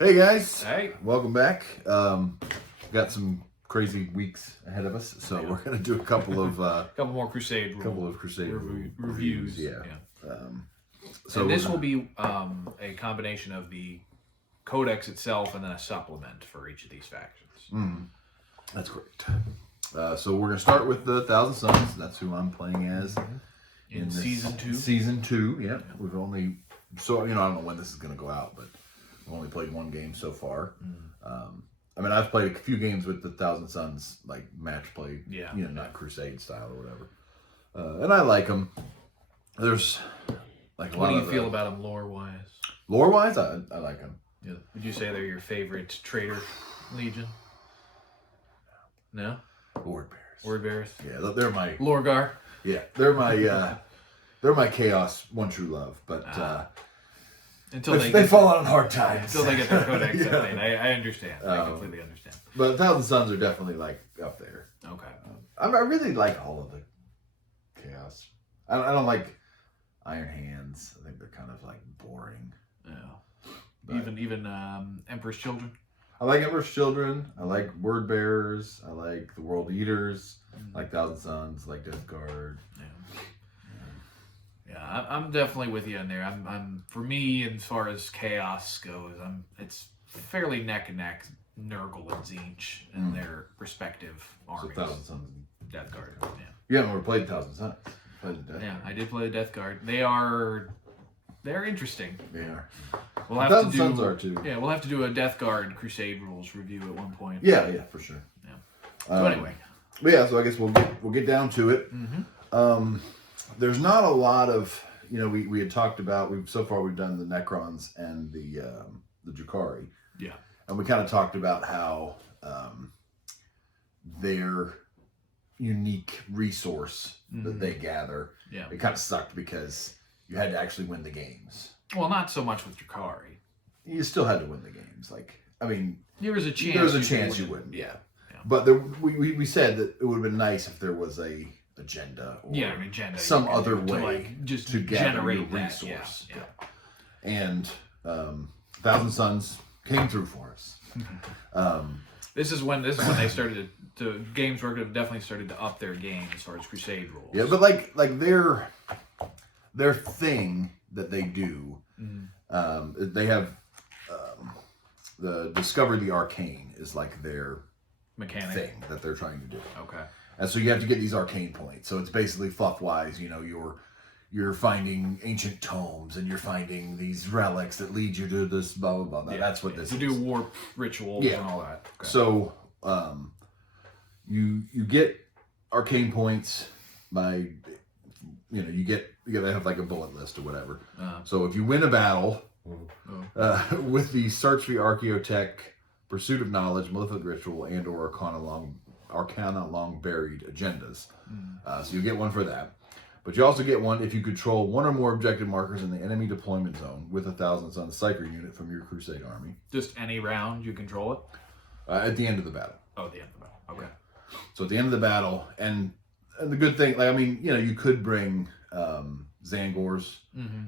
Hey guys, Hey. welcome back. Got some crazy weeks ahead of us, so we're gonna do a couple of more Crusade reviews. Yeah. So this will be a combination of the codex itself and then a supplement for each of these factions. That's great. So we're gonna start with the Thousand Suns. That's who I'm playing as in season 2. Season 2. Yeah. We've only I don't know when this is gonna go out, but I've only played one game so far. I mean, I've played a few games with the Thousand Suns, like match play, not Crusade style or whatever. And I like them. There's like a what lot do you feel about them lore-wise? Lore-wise, I like them. Yeah. Would you say they're your favorite traitor legion? No? Word bears. Word bears? Yeah, they're my... Lorgar? Yeah, they're my chaos one true love, but... Until they fall on hard times. Until they get their codex update. I understand. I completely understand. But Thousand Suns are definitely like up there. Okay. I really like all of the chaos. I don't like Iron Hands. I think they're kind of like boring. Yeah. But Even Emperor's Children. I like Emperor's Children. I like Word Bearers. I like the World Eaters. I like Thousand Suns. I like Death Guard. Yeah, I'm definitely with you in there. I'm for me, as far as chaos goes, it's fairly neck and neck. Nurgle and Tzeentch and their respective armies. So Thousand Suns, Death Guard. Yeah. You haven't ever played Thousand Suns. I did play the Death Guard. They're interesting. They are. We'll have Thousand to do, Suns are too. Yeah, we'll have to do a Death Guard Crusade rules review at one point. Yeah, for sure. Yeah. So anyway. But yeah, so I guess we'll get down to it. There's not a lot of we had talked about we've done the Necrons and the Drukhari. Yeah. And we kind of talked about how their unique resource that they gather. Yeah. It kind of sucked because you had to actually win the games. Well, not so much with Drukhari. You still had to win the games. There was a chance. There was a chance you wouldn't. Yeah. But we said that it would have been nice if there was a agenda or an agenda, some other way to generate your resource. Yeah. And Thousand Suns came through for us. This is when they started to games were definitely started to up their game as far as Crusade rules. Yeah, but like their thing that they do, they have the Discover the Arcane is like their mechanic thing that they're trying to do. Okay. And so you have to get these Arcane Points. So it's basically fluff-wise, you're finding ancient tomes and you're finding these relics that lead you to this blah blah blah. That's what this is. To do warp rituals and all that. Okay. So you get Arcane Points by you gotta have like a bullet list or whatever. So if you win a battle with the Search for Archaeotech, Pursuit of Knowledge, Malefic Ritual, and or Arcana Long Buried agendas. So you get one for that. But you also get one if you control one or more objective markers in the enemy deployment zone with a Thousand Suns Psyker unit from your Crusade army. Just any round you control it? At the end of the battle. Oh, at the end of the battle. Okay. So at the end of the battle, and the good thing, you could bring Zangors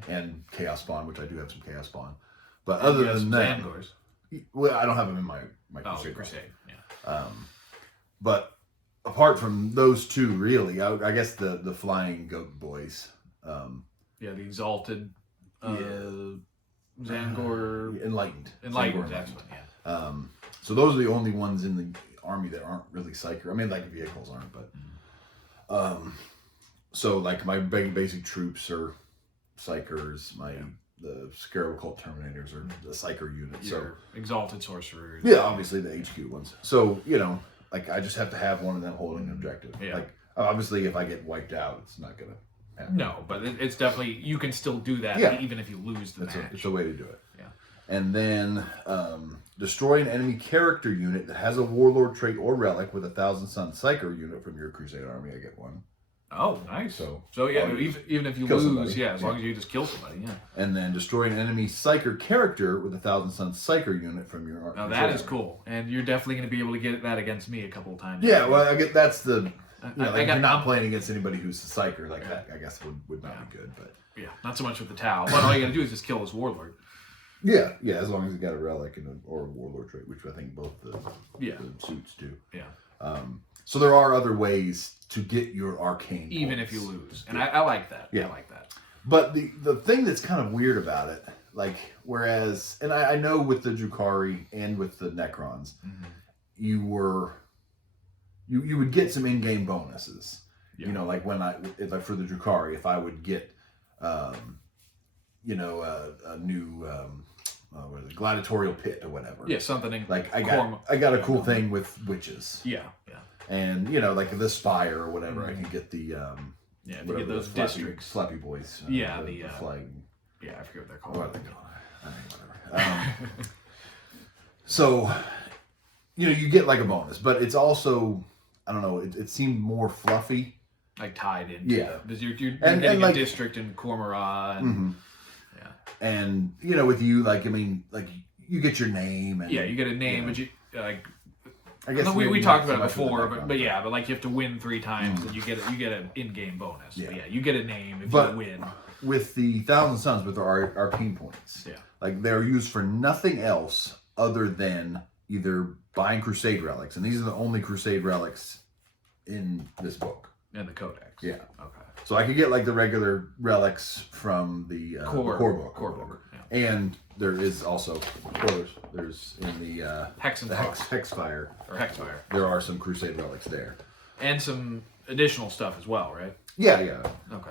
and Chaos Spawn, which I do have some Chaos Spawn. But other than that, Zangors. Well, I don't have them in my Crusade. Yeah. But apart from those two, really, I guess the Flying Goat Boys. The Exalted Zangor. Enlightened. Enlightened, that's one, yeah. So those are the only ones in the army that aren't really Psyker. I mean, like vehicles aren't, but... So, like, my basic troops are Psykers, the Scarab Cult Terminators are the Psyker units. Your Exalted Sorcerers. Yeah, obviously the HQ ones. So, I just have to have one of them holding an objective. Yeah. Obviously, if I get wiped out, it's not going to happen. No, but it's definitely, you can still do that even if you lose the match. It's a way to do it. Yeah. And then destroy an enemy character unit that has a Warlord trait or relic with a Thousand Suns Psyker unit from your Crusade army. I get one. Oh, nice. So even if you lose, somebody. As long as you just kill somebody, And then destroy an enemy Psyker character with a Thousand Suns Psyker unit from your army. Now that is cool, and you're definitely going to be able to get that against me a couple of times. Yeah, well, I get that's the. If you're not playing against anybody who's a Psyker like that, I guess would not be good. But not so much with the Tau. But all you got to do is just kill his Warlord. Yeah, as long as you got a relic or a warlord trait, which I think both the suits do. Yeah. So there are other ways to get your arcane even points. if you lose, and I like that. Yeah. I like that. But the thing that's kind of weird about it, like, whereas, and I know with the Drukhari and with the Necrons, you would get some in-game bonuses. Yeah. You know, like if for the Drukhari, if I would get, a new what is it, gladiatorial pit or whatever. Yeah, something like I got a cool thing with witches. Yeah. And like the Spire or whatever, I can get the if you get those districts, Flappy Boys. The flag. Yeah, I forget what they're called. What are they called? I mean, whatever. So, you get like a bonus, but it's also, I don't know, it seemed more fluffy. Like tied into because you're getting like, a district in Cormorant. And, and with you, like, I mean, like, you get your name. And, you get a name, but you like. I guess we talked about it before, but like you have to win 3 times, and you get an in-game bonus. Yeah. But you get a name if you win. With the Thousand Suns, with our Arcane Points, like, they're used for nothing else other than either buying Crusade relics, and these are the only Crusade relics in this book. In the Codex. Yeah. Okay. So I could get like the regular relics from the core book. Yeah. And there is also spoilers. There's in the Hexfire. Or Hexfire. There are some Crusade relics there. And some additional stuff as well, right? Yeah. Okay.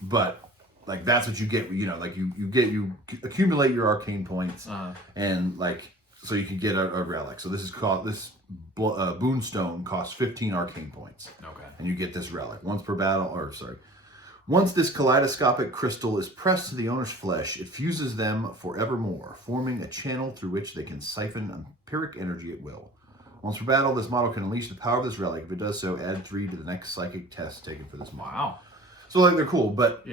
But like, that's what you get. Like you accumulate your arcane points, and like, so you can get a relic. So this is called Boon Stone costs 15 arcane points. Okay. And you get this relic once per battle. Once this kaleidoscopic crystal is pressed to the owner's flesh, it fuses them forevermore, forming a channel through which they can siphon empiric energy at will. Once per battle, this model can unleash the power of this relic. If it does so, add 3 to the next psychic test taken for this model. Wow. So like, they're cool, but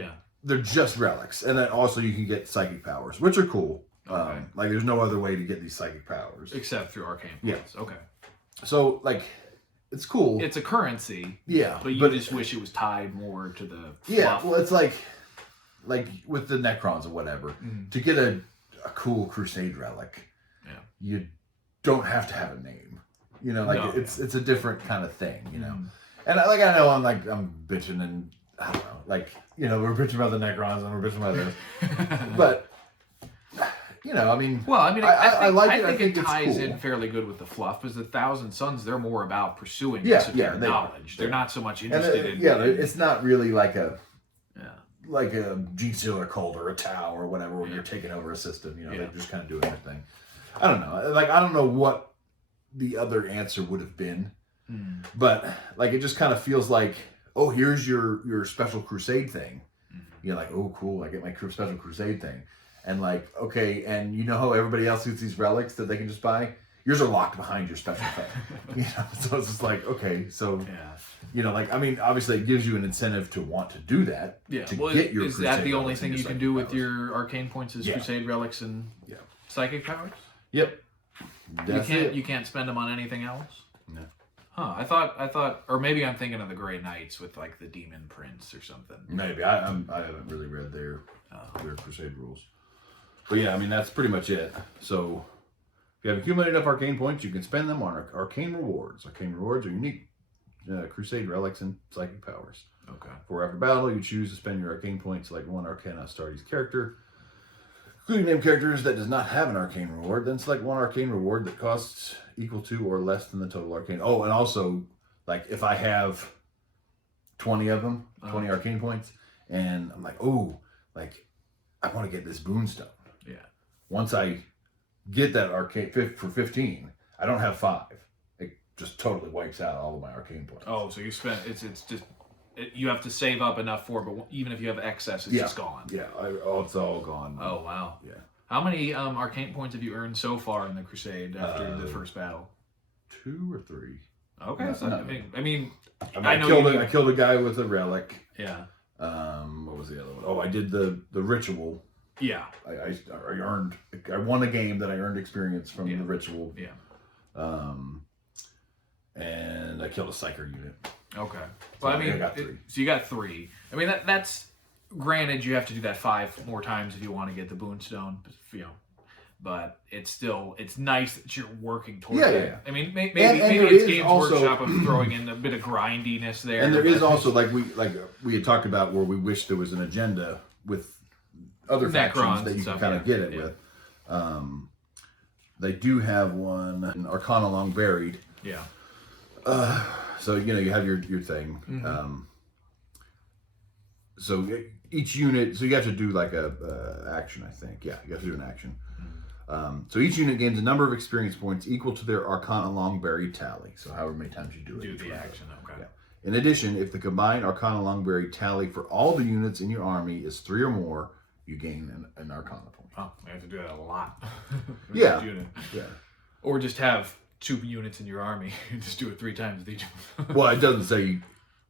they're just relics. And then also you can get psychic powers, which are cool. Okay. Like, there's no other way to get these psychic powers. Except through arcane points. Yeah. Okay. So, like, it's cool. It's a currency. Yeah. But you just wish it was tied more to the fluff. Well, it's like with the Necrons or whatever, to get a cool Crusade relic, you don't have to have a name. It's a different kind of thing, And I know I'm bitching, and I don't know, like, we're bitching about the Necrons and we're bitching about this. But I mean, I think it ties in fairly good with the fluff, because the Thousand Suns, they're more about pursuing knowledge. They're not so much interested in. It's not really like a G Sealer Cult or a Tau or whatever, where you're taking over a system. They're just kind of doing their thing. I don't know. Like, I don't know what the other answer would have been, but like, it just kind of feels like, oh, here's your special Crusade thing. You're like, oh, cool, I get my special Crusade thing. And like, okay, and how everybody else gets these relics that they can just buy? Yours are locked behind your special thing. So it's just like, okay, so, like, I mean, obviously it gives you an incentive to want to do that. Yeah. To get your Crusade. Is that the only thing you can do with your arcane points is Crusade relics and psychic powers? Yep. You can't spend them on anything else? No. Huh, I thought, or maybe I'm thinking of the Grey Knights with like the Demon Prince or something. Maybe. I haven't really read their Crusade rules. But yeah, I mean, that's pretty much it. So, if you have accumulated enough arcane points, you can spend them on arcane rewards. Arcane rewards are unique Crusade relics and psychic powers. Okay. For after battle, you choose to spend your arcane points like one Arcana Astartes character, including named characters that does not have an arcane reward. Then select one arcane reward that costs equal to or less than the total arcane. Oh, and also, like, if I have 20 of them, 20 arcane points, and I'm like, oh, like, I want to get this Boon Stone. Yeah. Once I get that arcane for 15, I don't have 5. It just totally wipes out all of my arcane points. Oh, so you spent you have to save up enough for it, but even if you have excess, it's just gone. Yeah, it's all gone. Oh, wow. Yeah. How many arcane points have you earned so far in the Crusade after the first battle? 2 or 3. Okay, I mean, I killed a guy with a relic. Yeah. What was the other one? Oh, I did the ritual. Yeah. I won a game that I earned experience from the ritual. Yeah. And I killed a psyker unit. Okay. Well, I mean, I got 3. So you got 3. I mean, that's granted, you have to do that 5 more times if you want to get the Boon Stone, but it's nice that you're working towards it. Yeah. I mean, maybe and it's Games also, Workshop of throwing in a bit of grindiness there. And there is also, like we had talked about, where we wish there was an agenda with other factions that you can kind of get it with. They do have one, an Arcana Long Buried. Yeah. So, you have your thing. Mm-hmm. So each unit, so you have to do like a action, I think. Yeah, you have to do an action. So each unit gains a number of experience points equal to their Arcana Long Buried tally. So however many times you do it. Do the action, okay. Yeah. In addition, if the combined Arcana Long Buried tally for all the units in your army is 3 or more, you gain an Arcana point. Oh, I have to do that a lot. Yeah. Yeah. Or just have 2 units in your army and just do it 3 times with each of them. Well, it doesn't say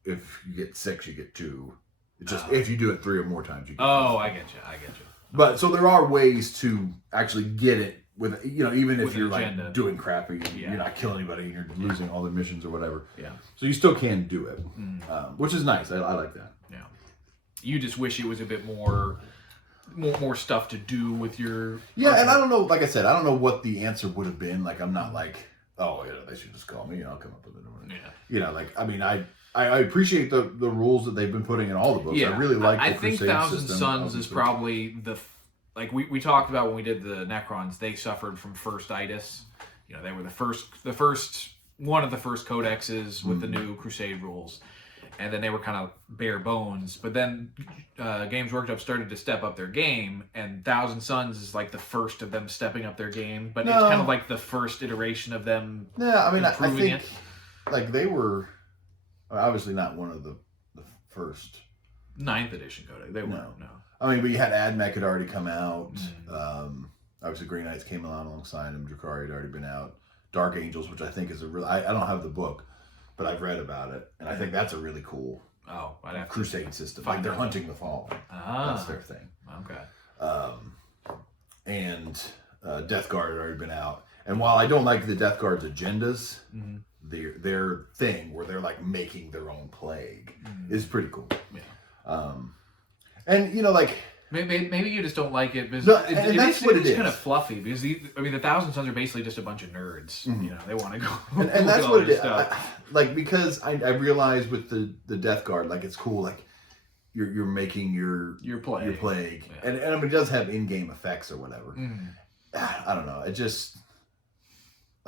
if you get 6, you get 2. It's just if you do it 3 or more times, you get 2. I get you. But so there are ways to actually get it with, even if you're agenda. like doing crappy, and you're not killing anybody, and you're losing all the missions or whatever. Yeah. So you still can do it, which is nice. I like that. Yeah. You just wish it was a bit more stuff to do with your. Yeah, and I don't know. Like I said, I don't know what the answer would have been. Like, I'm not like, they should just call me and I'll come up with it. Yeah. I appreciate the rules that they've been putting in all the books. Yeah. I really like the I think Crusade Thousand system. Suns is probably we talked about when we did the Necrons. They suffered from firstitis. They were the first one of the first codexes with the new Crusade rules, and then they were kind of bare bones. But then Games Workshop started to step up their game, and Thousand Suns is like the first of them stepping up their game. But it's kind of like the first iteration of them. Yeah, I mean, I think it. Like they were obviously not one of the first 9th edition codex. They weren't. No. I mean, but you had AdMech had already come out. Obviously, Green Knights came along alongside him. Drakari had already been out. Dark Angels, which I think is a really... I don't have the book, but I've read about it. And I think that's a really cool Crusade system. Like, they're hunting the fallen. That's their thing. Okay. And Death Guard had already been out. And while I don't like the Death Guard's agendas, their thing where they're like making their own plague is pretty cool. Yeah. And like... Maybe you just don't like it because that's what it is. Kind of fluffy because the Thousand Sons are basically just a bunch of nerds. They want to go. And that's what it is. Because I realize with the Death Guard, like it's cool. Like you're making your plague, yeah. and I mean, it does have in-game effects or whatever. I don't know. It just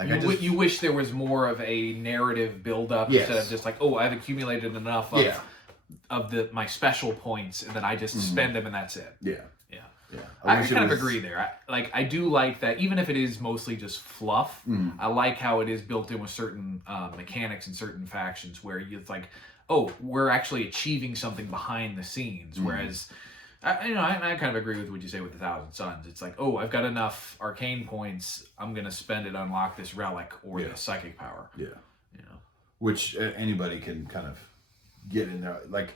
you wish there was more of a narrative build-up instead of just like, I've accumulated enough of my special points, and then I just spend them, and that's it. Yeah. I kind of agree there. I do like that, even if it is mostly just fluff. I like how it is built in with certain mechanics and certain factions where it's like, we're actually achieving something behind the scenes. Whereas, I kind of agree with what you say with the Thousand Suns. It's like, I've got enough arcane points. I'm gonna spend it to unlock this relic or the psychic power. Yeah. Which anybody can kind of get in there. Like,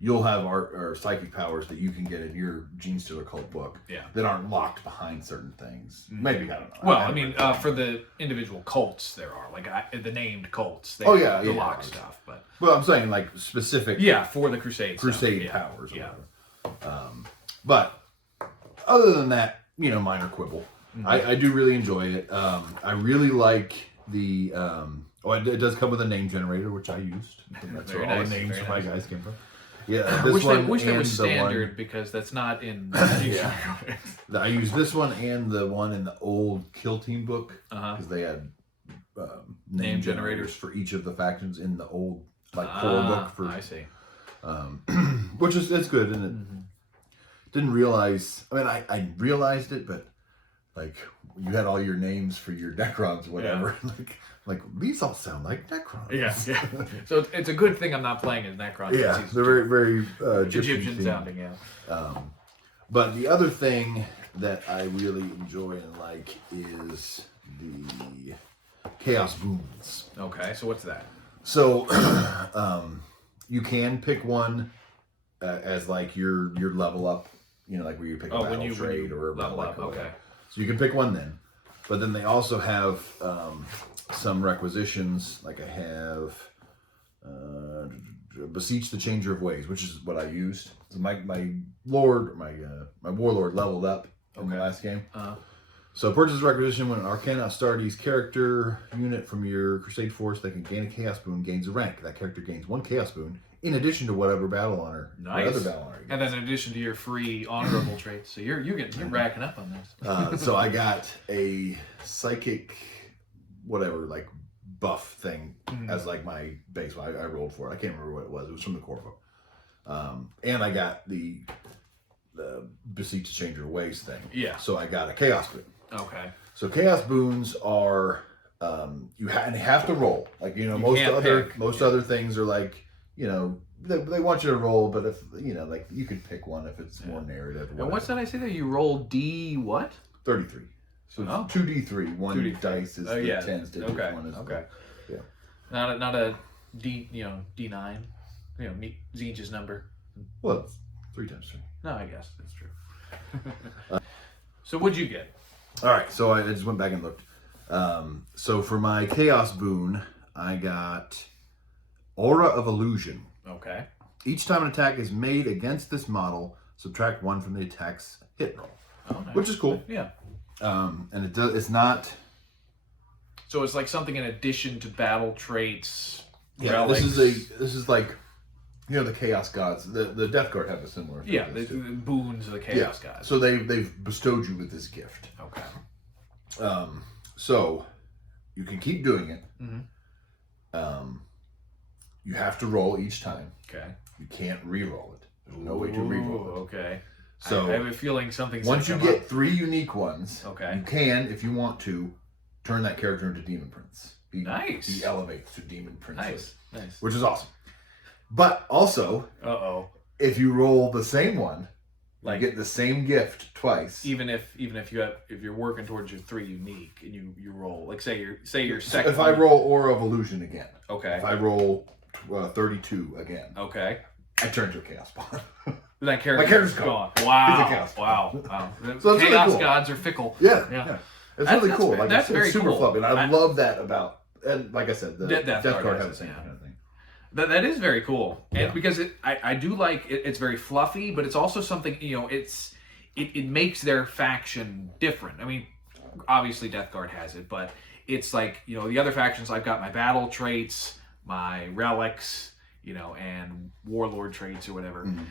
you'll have our psychic powers that you can get in your Gene Stealer cult book that aren't locked behind certain things. Maybe, I don't know. Well, for the individual cults, there are. Like, the named cults. They the lock stuff. But well, I'm saying, like, specific... Yeah, for the Crusade powers or whatever. But, other than that, minor quibble. I do really enjoy it. I really like the... it does come with a name generator, which I used. That's where all the names for my guys came from. Yeah, I wish they were standard because that's not in. I used this one and the one in the old Kill Team book because they had name generators for each of the factions in the old core book. I see. Which is it's good, and it didn't realize. I mean, I realized it, but like you had all your names for your Necrons, whatever. Like these all sound like Necrons. Yeah. So it's a good thing I'm not playing as Necrons. Yeah, they're very, very Egyptian sounding. Yeah. But the other thing that I really enjoy and like is the Chaos Boons. Okay, so what's that? So you can pick one as like your level up. Like where you pick a battle trade or a level up. Okay. So you can pick one then, but then they also have some requisitions. Like I have Beseech the Changer of Ways, which is what I used. So my warlord leveled up in the last game. So purchase requisition when an Arcane Astartes character unit from your Crusade force that can gain a Chaos Boon gains a rank. That character gains 1 Chaos Boon in addition to whatever battle honor. Nice. Other battle honor. And then in addition to your free honorable traits, so you're racking up on this. So I got a psychic, whatever, like buff thing as like my base. I rolled for it. I can't remember what it was. It was from the Corvo. And I got the Beseech the Changer of Ways thing. Yeah. So I got a Chaos Boon. Okay. So Chaos Boons are you have to roll. Like most other things are like they want you to roll, but if like you could pick one if it's more narrative. And what's that I say there? You roll D what? 33. So it's 2d3. One 2d3. Dice is the 10s to okay. One is yeah. Not a D D9. Zeech's number. Well, it's 3 times 3. No, I guess that's true. So what'd you get? All right, so I just went back and looked. So for my Chaos Boon, I got Aura of Illusion. Okay. Each time an attack is made against this model, subtract 1 from the attack's hit roll. Oh, nice. Which is cool. Yeah. And it's not. So it's like something in addition to battle traits. Yeah, relics. this is like the Chaos Gods. The Death Guard have a similar thing. Yeah, the boons of the Chaos Gods. So they've bestowed you with this gift. Okay. So you can keep doing it. You have to roll each time. Okay. You can't re-roll it. There's no way to re-roll it. Okay. So I have a feeling something's once you get 3 unique ones, okay, you can, if you want to, turn that character into Demon Prince. Nice. He elevates to Demon Prince. Nice. Which is awesome. But also, if you roll the same one, you get the same gift twice. Even if you're working towards your 3 unique and you roll, like say your second. If I roll Aura of Illusion again, okay. If I roll 32 again, okay, I turn to a Chaos Bond. That character, my character's gone. Wow. He's a Chaos Bond. Wow. So it's Chaos really cool. Gods are fickle. Yeah. It's really cool. Like that's very super cool. fluffy, and I love that about. And like I said, the Death Guard has the same kind of thing. That is very cool, and because I do like it. It's very fluffy, but it's also something it makes their faction different. I mean, obviously Death Guard has it, but it's like the other factions. I've got my battle traits, my relics, and warlord traits or whatever. Mm-hmm.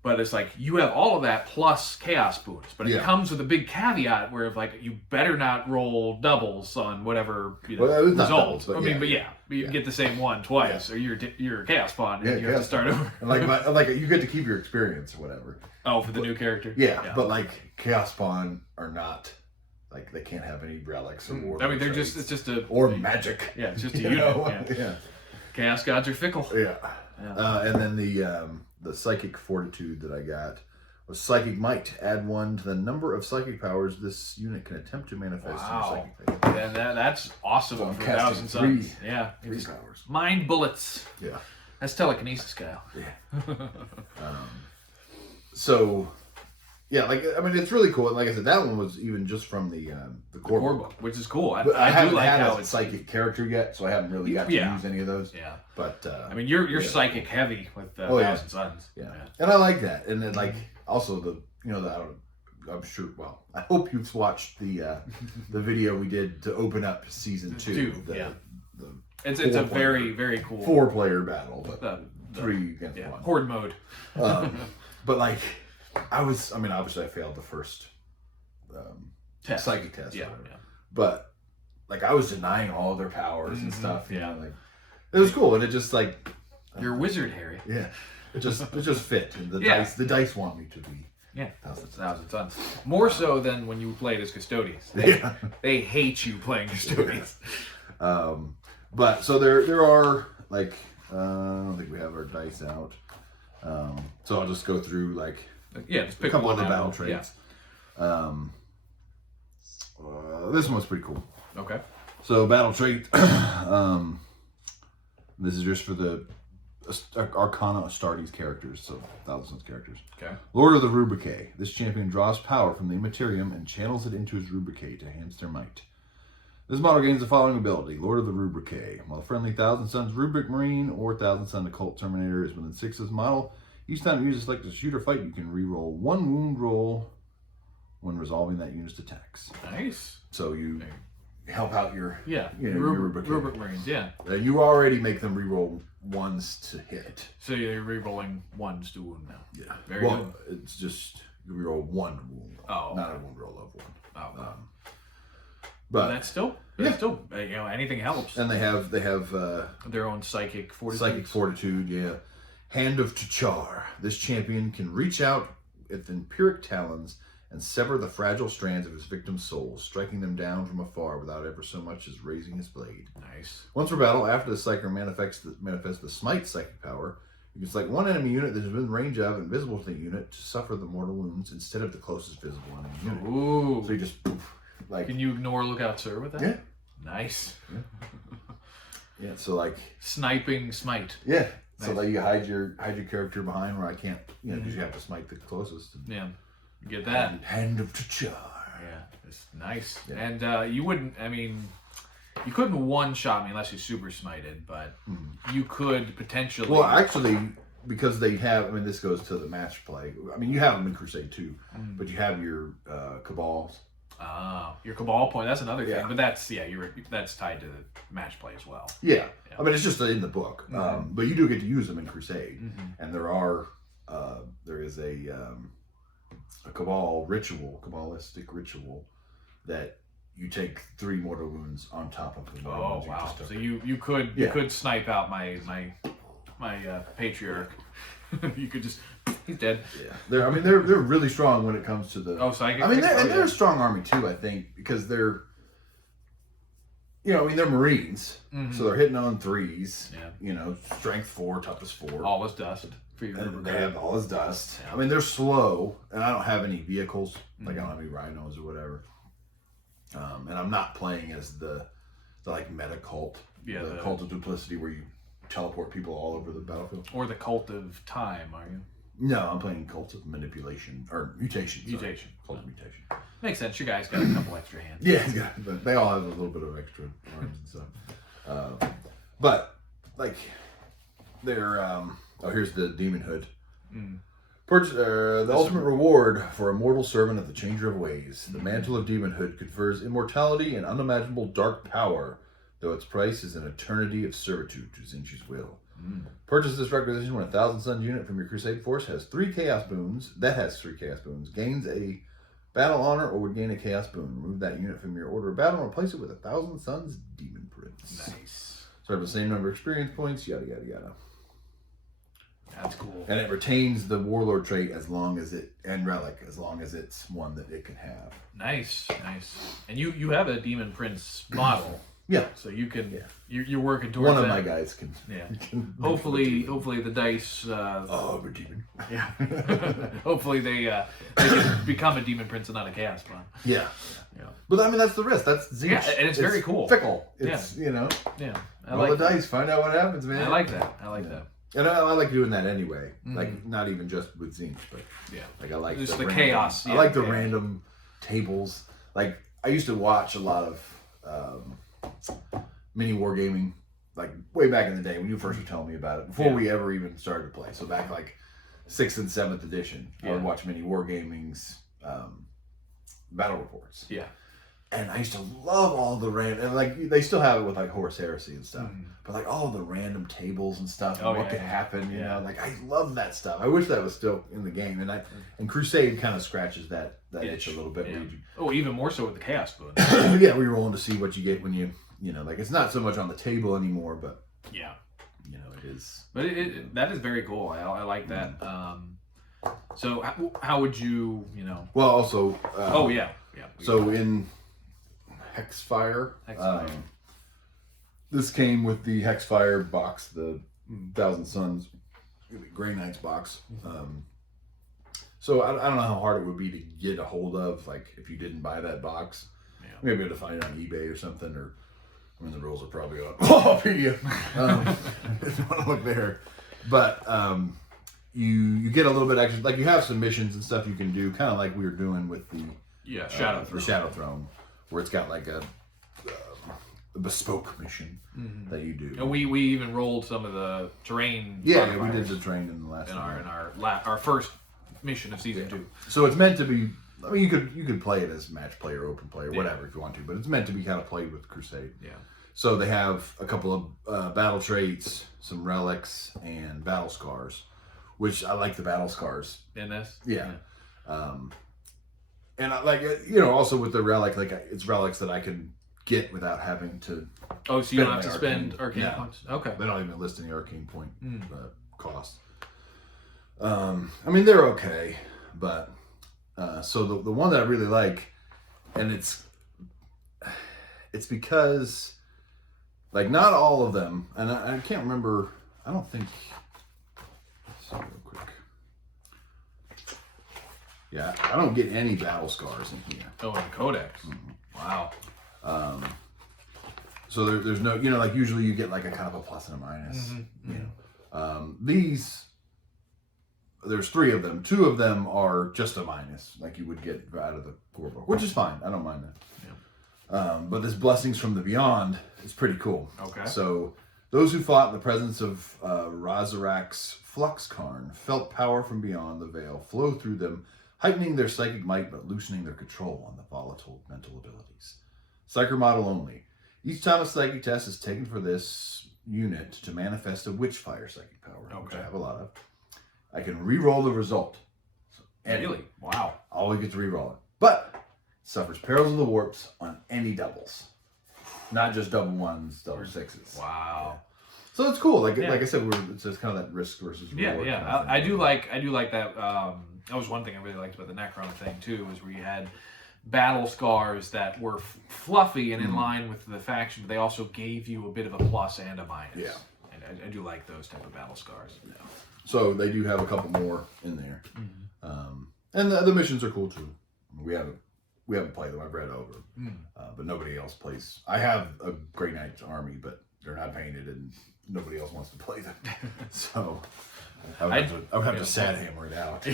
But it's like you have all of that plus Chaos Boons, but it comes with a big caveat where you better not roll doubles on whatever result. You get the same one twice, or you're a Chaos Bond and you have to start over. And you get to keep your experience or whatever. Oh, for the new character. Yeah, but Chaos Bond are not they can't have any relics or war. I mean, it's just or magic. Yeah, it's just a unit. Yeah. Chaos Gods are fickle. Yeah. And then the Psychic Fortitude that I got was Psychic Might. Add 1 to the number of psychic powers this unit can attempt to manifest in your psychic phase. And that's awesome for Thousand Suns. Yeah. 3 powers. Mind bullets. Yeah. That's telekinesis, Kyle. Yeah. It's really cool. And like I said, that one was even just from the core book, which is cool. I haven't had a psychic character yet, so I haven't really got to use any of those. Yeah. But you're psychic heavy with Thousand Suns. Yeah. And I like that. And then also I'm sure. Well, I hope you've watched the video we did to open up season 2. It's a very, very cool 4-player battle, but 3 against 1. Horde mode. But obviously I failed the first psychic test. Yeah. But I was denying all of their powers and stuff. Yeah. It was cool, and it just you're a wizard, Harry. Yeah. It just fit. And the dice want me to be. Yeah, Thousand Suns. More so than when you played as Custodians. They hate you playing Custodians. But so there are I don't think we have our dice out. So I'll just go through just pick a couple of of the battle traits. Yeah. This one was pretty cool. Okay. So battle trait. This is just for the Arcana Astartes characters, so Thousand Suns characters. Okay. Lord of the Rubric. This champion draws power from the Immaterium and channels it into his Rubric to enhance their might. This model gains the following ability: Lord of the Rubric. While friendly Thousand Suns Rubric Marine or Thousand Sun Occult Terminator is within 6 of this model, each time you use a selected shoot or fight, you can re-roll 1 wound roll when resolving that unit's attacks. Nice. So you help out your your Rubric Marines. Yeah. You already make them re-roll 1s to hit. So you're re-rolling 1s to wound now. Yeah. Very good. It's just you re-roll 1 wound roll, not a wound roll of 1. Oh. But that's still anything helps. And they have their own psychic fortitude. Psychic fortitude, yeah. Hand of Char. This champion can reach out with empiric talons and sever the fragile strands of his victim's souls, striking them down from afar without ever so much as raising his blade. Nice. Once per battle, after the Psyker manifests the Smite psychic power, you can select one enemy unit that is within range of and visible to the unit to suffer the mortal wounds instead of the closest visible enemy unit. Ooh. So you just can you ignore Lookout Sir with that? Yeah. Nice. Yeah. So sniping smite. Yeah. Nice. So you hide your character behind where I can't, because you have to smite the closest. Yeah. You get that. Hand of Char. Yeah. It's nice. Yeah. And you couldn't one-shot me unless you super smited, but you could potentially. Well, actually, because they have, this goes to the match play. You have them in Crusade too, but you have your Cabals. Your Cabal point. That's another thing, but that's that's tied to the match play as well. Yeah. It's just in the book, but you do get to use them in Crusade, and there is a Cabal ritual, Cabalistic ritual, that you take 3 mortal wounds on top of the mortal wounds. Oh wow! So you could snipe out my patriarch. You could just. He's dead. Yeah, they're really strong when it comes to the. Psychic. They're a strong army too. I think because they're, they're Marines, so they're hitting on 3s. Yeah. Strength 4, toughness 4. All is dust. And they have all is dust. Yeah. They're slow, and I don't have any vehicles. I don't have any rhinos or whatever. And I'm not playing as the meta cult. Yeah. The cult of duplicity where you teleport people all over the battlefield. Or the cult of time, are you? No, I'm playing Cult of Manipulation, or Mutation. Mutation. Cult of Mutation. Makes sense. Your guys got a couple extra hands. Yeah, but they all have a little bit of extra arms and stuff. But, they're, here's the Demon Hood. Purchase, the ultimate reward for a mortal servant of the Changer of Ways. The Mantle of Demon Hood confers immortality and unimaginable dark power, though its price is an eternity of servitude to Zinchi's will. Purchase this requisition when a Thousand Suns unit from your Crusade force has 3 Chaos Boons, gains a battle honor or would gain a Chaos Boon. Remove that unit from your order of battle and replace it with a Thousand Suns Demon Prince. Nice. So I have the same number of experience points, yada yada yada. That's cool. And it retains the Warlord trait and relic as long as it's one that it can have. Nice. And you have a Demon Prince model. Yeah. So you can you're working towards one of that. my guys can. Yeah. Hopefully the dice. A demon. Yeah. Hopefully they can become a Demon Prince and not a Chaos Spawn. Yeah. But that's the risk. That's Zinch. Yeah, and it's very cool. Fickle. It's Yeah. Roll the dice. Find out what happens, man. I like that. And I like doing that anyway. Not even just with Zinch, but I like just the random, chaos. I like the random tables. I used to watch a lot of mini wargaming, way back in the day when you first were telling me about it, before we ever even started to play. So back 6th and 7th edition, I would watch mini wargaming's battle reports. Yeah. And I used to love all the random, and they still have it with Horus Heresy and stuff, but all the random tables and stuff, and what could happen, you know, I love that stuff. I wish that was still in the game, and Crusade kind of scratches that itch a little bit. Yeah. Even more so with the Chaos Boon. Yeah, we're rolling to see what you get when you it's not so much on the table anymore, but it is. But that is very cool. I like that. So how would you, Well, also. So in Hexfire. This came with the Hexfire box, the Thousand Suns Grey Knights box. So I don't know how hard it would be to get a hold of, if you didn't buy that box. Yeah. Maybe able to find it on eBay or something, or the rules are probably on PDF. If you want to look there, but you get a little bit extra. You have some missions and stuff you can do, kind of like we were doing with the Shadow Throne, where it's got bespoke mission that you do. And we even rolled some of the terrain. Yeah, we did the terrain in the last our first mission of season 2. So it's meant to be. I mean, you could play it as match play or open play or whatever if you want to, but it's meant to be kind of played with Crusade. Yeah. So they have a couple of battle traits, some relics, and battle scars, which I like the battle scars in this. Yeah. And I like, also with the relic, like it's relics that I can get without having to. Oh, so you don't have to spend arcane points. Okay. They don't even list any arcane point cost. I mean, they're okay, but so the one that I really like, and it's because like not all of them, and I can't remember. I don't think. Let's see real quick. Yeah, I don't get any battle scars in here. Oh, in the Codex. Wow. So there's no, like usually you get like a kind of a plus and a minus. These, there's 3 of them. 2 of them are just a minus, like you would get out of the core book, which is fine. I don't mind that. Yeah. But this Blessings from the Beyond is pretty cool. Okay. So those who fought in the presence of Razarak's Fluxcarn felt power from beyond the veil flow through them, heightening their psychic might but loosening their control on the volatile mental abilities. Psyker model only. Each time a psychic test is taken for this unit to manifest a Witchfire psychic power, which I have a lot of, I can re-roll the result. Really? Wow. I always get to re-roll it. But it suffers Perils of the Warps on any doubles. Not just double 1s, double 6s. Wow. Yeah. So it's cool. Like I said, it's just kind of that risk versus reward. Yeah. Kind of I do like that. That was one thing I really liked about the Necron thing too, was where you had battle scars that were fluffy and in line with the faction, but they also gave you a bit of a plus and a minus. Yeah. And I do like those type of battle scars. Yeah. So they do have a couple more in there. And the missions are cool too. We haven't played them. I've read over. But nobody else plays. I have a Grey Knight's army, but they're not painted and nobody else wants to play them. So I would have to sad hammer it out.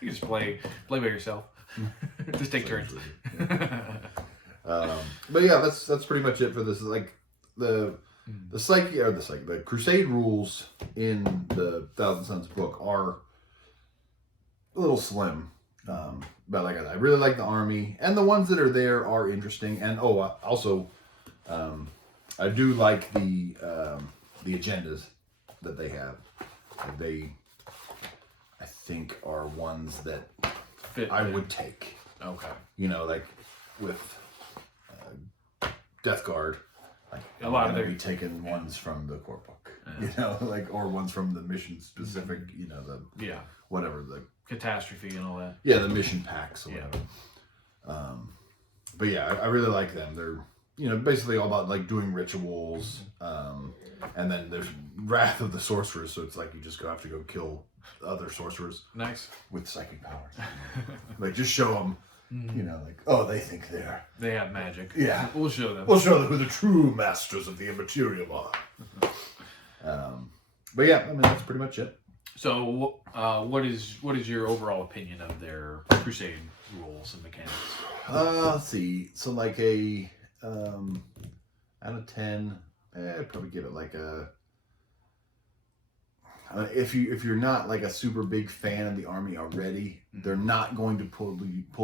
You just play by yourself. Just take turns. But yeah, that's pretty much it for this. Like the Crusade rules in the Thousand Suns book are a little slim. But like I really like the army, and the ones that are there are interesting. And also, I do like the agendas that they have. They, I think, are ones that I would take. Okay. Like with Death Guard, like a lot of be taking ones from the core book, or ones from the mission specific, whatever the catastrophe and all that. Yeah, the mission packs or whatever. But yeah, I really like them. They're basically all about like doing rituals, and then there's Wrath of the Sorcerers, so it's like you just have to go kill other sorcerers. Nice. With psychic powers. Like just show them. They think they have magic. Yeah, we'll show them. We'll show them who the true masters of the immaterial are. But yeah, I mean that's pretty much it. So, what is your overall opinion of their Crusade rules and mechanics? Let's see. So like a out of 10, I'd probably give it like a. If you're not like a super big fan of the army already, they're not going to pull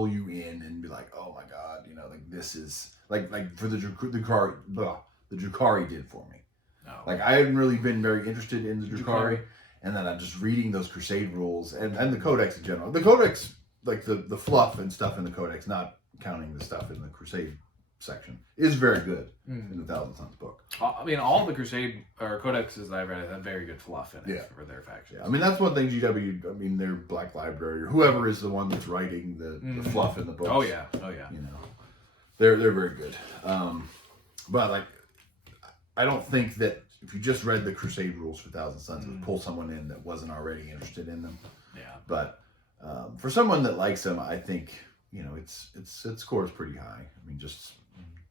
you in and be like, oh my god, like this is like for the Drukhari did for me. Oh. Like I hadn't really been very interested in the Drukhari, and then I'm just reading those Crusade rules and the Codex in general. The Codex, like the fluff and stuff in the Codex, not counting the stuff in the Crusade section, is very good in the Thousand Suns book. I mean, all the Crusade or Codexes I've read have very good fluff in it for their factions. Yeah, I mean that's one thing GW. I mean, their Black Library or whoever is the one that's writing the fluff in the books. Oh yeah. They're very good. But like, I don't think that if you just read the Crusade rules for Thousand Suns, it would pull someone in that wasn't already interested in them. Yeah. But for someone that likes them, I think its score is pretty high. I mean, just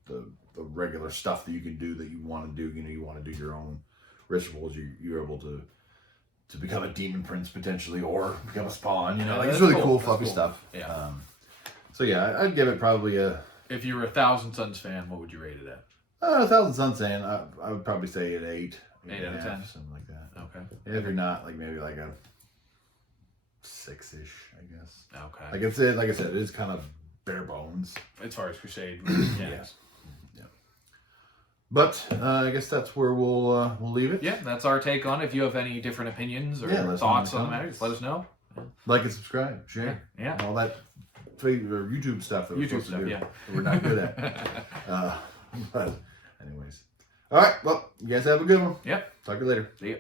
the regular stuff that you can do that you want to do. You want to do your own rituals. You're able to become a demon prince potentially, or become a spawn. It's really cool, fluffy stuff. Yeah. So yeah, I'd give it probably a If you were a Thousand Suns fan, what would you rate it at? 1,000 Suns fan, I would probably say an 8. 8 out of 10, something like that. Okay. If you're not, like maybe like a 6-ish, I guess. Okay. Like I said, it is kind of bare bones as far as Crusade. Yes. Yeah. But I guess that's where we'll leave it. Yeah, that's our take on it. If you have any different opinions or thoughts on the matter, just let us know. Like and subscribe, share, all that YouTube stuff that we're supposed to do. Yeah, we're not good at. But anyways, all right. Well, you guys have a good one. Yep. Talk to you later. See ya.